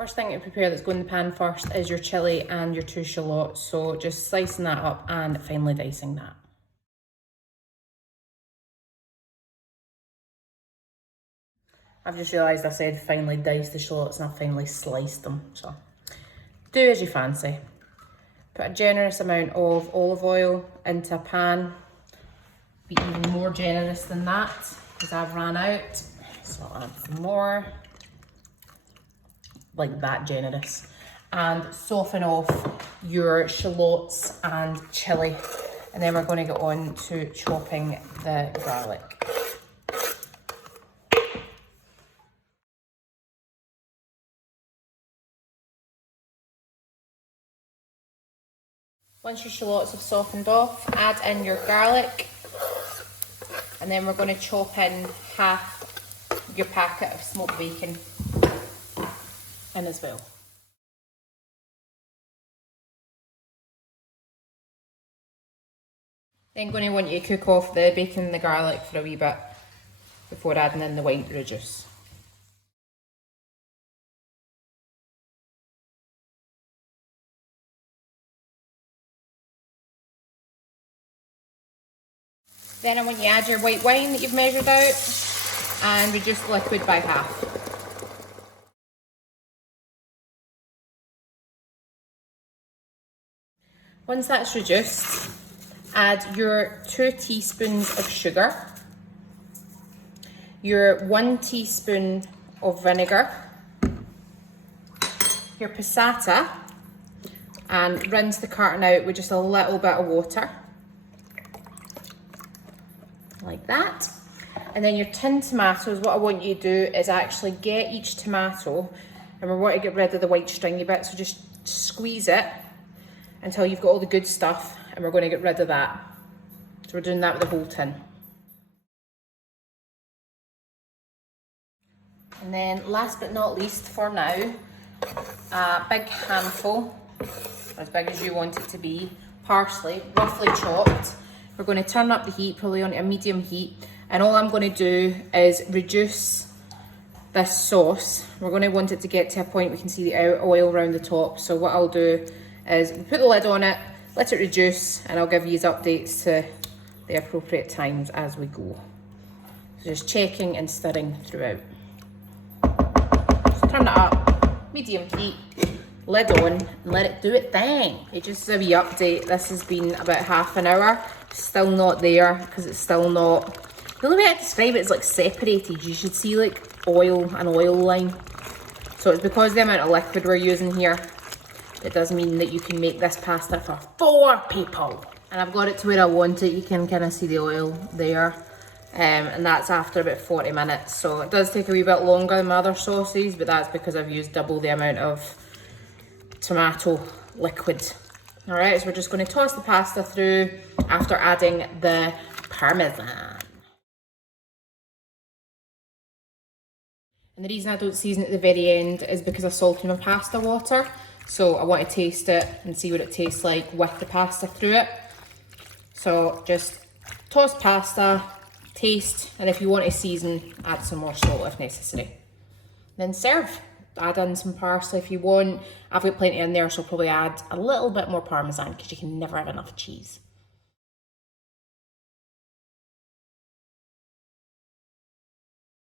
First thing to prepare that's going in the pan first is your chilli and your 2 shallots. So just slicing that up and finely dicing that. I've just realised I said finely diced the shallots and I finely sliced them. So do as you fancy. Put a generous amount of olive oil into a pan. Be even more generous than that because I've ran out. So I'll add some more. Like that generous. And soften off your shallots and chilli. And then we're going to get on to chopping the garlic. Once your shallots have softened off, add in your garlic. And then we're going to chop in half your packet of smoked bacon in as well. Then going to want you to cook off the bacon and the garlic for a wee bit before adding in the white juice. Then I want you to add your white wine that you've measured out and reduce the liquid by half. Once that's reduced, add your 2 teaspoons of sugar, your 1 teaspoon of vinegar, your passata, and rinse the carton out with just a little bit of water. Like that. And then your tinned tomatoes, what I want you to do is actually get each tomato, and we want to get rid of the white stringy bit, so just squeeze it until you've got all the good stuff, and we're going to get rid of that. So we're doing that with the whole tin. And then last but not least for now, a big handful, as big as you want it to be, parsley, roughly chopped. We're going to turn up the heat, probably onto a medium heat, and all I'm going to do is reduce this sauce. We're going to want it to get to a point we can see the oil around the top. So what I'll do is put the lid on it, let it reduce, and I'll give you updates to the appropriate times as we go. So just checking and stirring throughout. So turn it up, medium heat, lid on, and let it do its thing. It just a wee update. This has been about half an hour. Still not there because it's still not. The only way I describe it is like separated. You should see like oil, an oil line. So it's because the amount of liquid we're using here. It does mean that you can make this pasta for 4 people. And I've got it to where I want it. You can kind of see the oil there. And that's after about 40 minutes. So it does take a wee bit longer than my other sauces, but that's because I've used double the amount of tomato liquid. All right, so we're just going to toss the pasta through after adding the parmesan. And the reason I don't season at the very end is because I salted my pasta water. So I want to taste it and see what it tastes like with the pasta through it. So just toss pasta, taste, and if you want to season, add some more salt if necessary. Then serve. Add in some parsley if you want. I've got plenty in there, so I'll probably add a little bit more parmesan because you can never have enough cheese.